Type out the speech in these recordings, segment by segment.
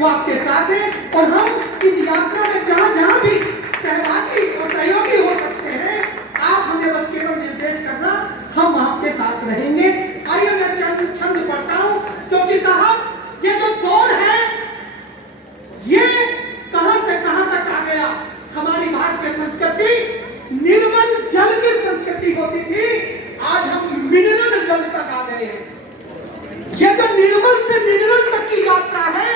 वो आपके साथ है और हम इस यात्रा में जहां जहां भी सहभागी और सहयोगी हो सकते हैं, आप हमें बस केवल निर्देश करना, हम आपके साथ रहेंगे। आइए मैं छंद पढ़ता हूं, क्योंकि साहब ये जो दौर है ये कहां से कहां तक आ गया। हमारी भारतीय संस्कृति निर्मल जल की संस्कृति होती थी, आज हम मिनरल जल तक आ गए हैं। ये जो निर्मल से मिनरल तक की यात्रा है,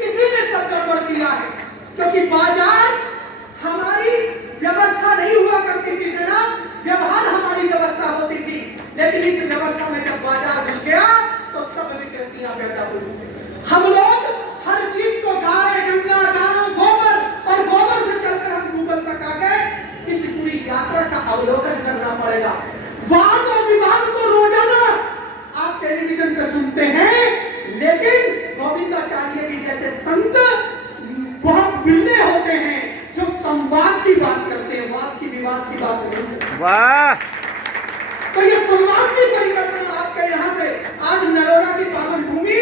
इसी ने सब गड़बड़ किया है। क्योंकि बाजार हमारी व्यवस्था नहीं हुआ करती थी जनाब, व्यवहार हमारी व्यवस्था होती थी। लेकिन इस व्यवस्था में जब बाजार घुस गया तो सब विकृतियां पैदा हुई। हम लोग हर चीज को गाय, गंगा, गांव, गोबर और गोबर से चलकर हम गूगल तक आ गए। इस पूरी यात्रा का अवलोकन करना पड़ेगा। वाद और विवाद को रोजाना आप टेलीविजन पे सुनते हैं, लेकिन गोविंदाचार्य जी जैसे संत बहुत विरले होते हैं जो संवाद की बात करते हैं, वाद की विवाद की बात नहीं करते। वाह! तो ये संवाद की परिकल्पना आपके यहाँ से आज नरोरा की पावन भूमि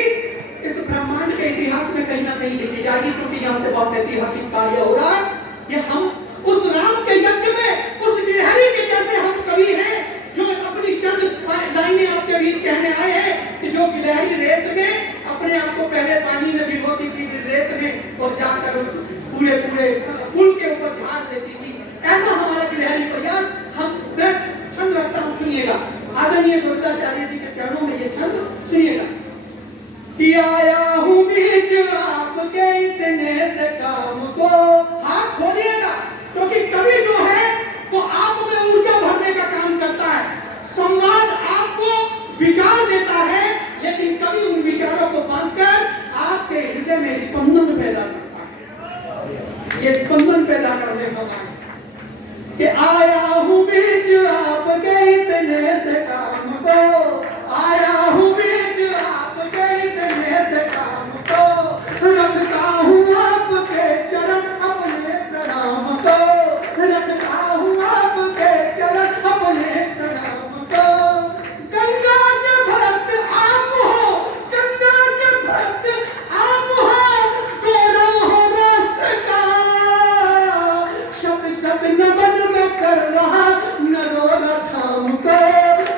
इस ब्रह्मांड के इतिहास में कहीं ना कहीं लिखी जाएगी, क्योंकि यहाँ से बहुत ऐतिहासिक कार्य हो रहा है। ये हम उस राम के यज्ञ में उस गिलहरी के जैसे हम कवि हैं जो अपनी चंद लाइनें आपके बीच कहने आए हैं कि जो गिलहरी रेत में अपने आप को पहले पानी में भिगोती थी, रेत में, और जाकर उस पूरे पुल के ऊपर झाड़ देती थी, ऐसा हमारा गिलहरी प्रयास। हम छंद रखता हूँ, सुनिएगा। आदरणीय गोविंदाचार्य जी के चरणों में ये छंद सुनिएगा। कि आया हूँ बीच आपके इतने से काम को, हाथ खोलिएगा, क्योंकि कवि जो है वो आप में ऊर्जा भरने का काम करता है। संवाद आपको विचार देता है, लेकिन कवि उन विचारों को बांधकर आपके हृदय में स्पंदन पैदा करता है। ये स्पंदन पैदा करने का काम कि आया हूँ बीच आपके इतने से काम को, आया हूँ बीच आपके इतने से काम को, रखता हूँ आपके चरण अपने प्रणाम को, रखता हूँ आपके चरण अपने प्रणाम को। गंगा के भक्त आप हो, गंगा के भक्त आप हो, गौरव हो राष्ट्र का, शत शत नमन में कर रहा नरोरा धाम को,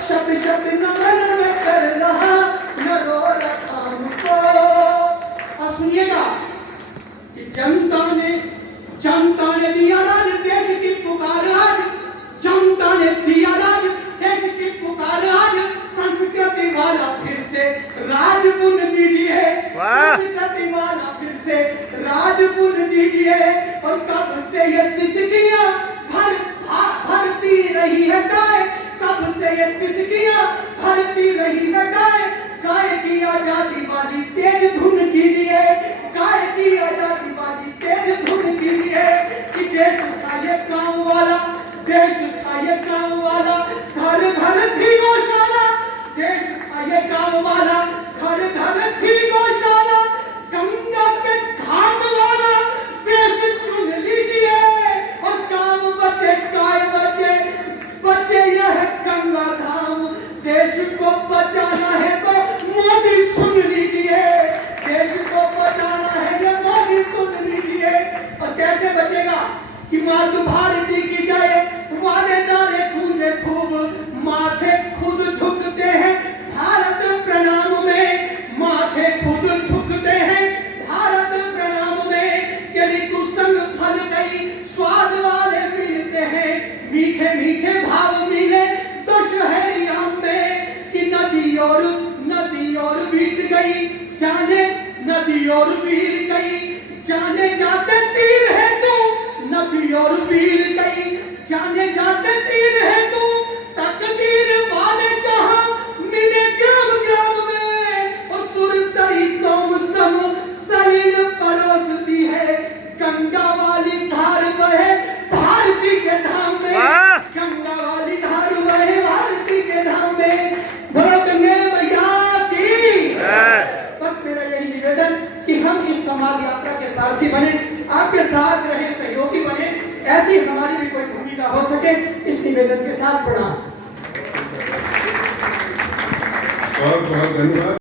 शत शत नमन में कर रहा नरोरा धाम को। और सुनिएगा कि जनता ने दिया राज, देश की पुकार आज, जनता ने दिया राज, देश की पुकार आज, संस्कृति वाला फिर से राजपुन दीजिए, संस्कृति वाला फिर से राजपुन दीजिए। और कब से ये सिसकियां भरती रही है गाय, कब से ये सिसकियां भरती रही है गाय, गाय की आजादी वाली तेज धुन कीजिए, गाय की आजादी वाली तेज धुन कीजिए। कि देश था ये गाँव वाला, देश था ये गाँव वाला, घर घर थी गौशाला, देश था ये गाँव वाला, घर घर थी गौशाला, गंगा के घाट वाला देश चुन लीजिए। और गाँव बचे गाय बचे, बचे यह गंगा धाम, देश को बचाना है तो मोदी सुन लीजिए, देश को बचाना है ये मोदी सुन लीजिए। और कैसे बचेगा कि मातृ भारती की जय, वाले नारे गूंजे खूब, माथे खुद झुकते हैं भारत प्रणाम में, माथे खुद झुकते हैं भारत प्रणाम में। कि ऋतु संग फल गई स्वाद वाले मिलते हैं, मीठे मीठे भाव मिले दशहरी आम में। कि नदी और बीत गई जाने, नदी और बीत गई जाने जाते तीर है तू, नदी और वीर गई जाने जाते तीर है तू, तकदीर वाले जहां मिले ग्राम ग्राम में। और सुरसरी सोम सम सलिल परोसती है, गंगा वाली धार बहे भारती के धाम में, गंगा वाली धार बहे भारती के धाम में। बोलो गंगे मैया की। बस मेरा यही निवेदन कि हम इस समाज यात्रा के सारथी बने, आपके साथ रहे, सहयोगी बने, ऐसी हमारी भी कोई भूमिका हो सके, इस निवेदन के साथ प्रणाम। बहुत बहुत धन्यवाद।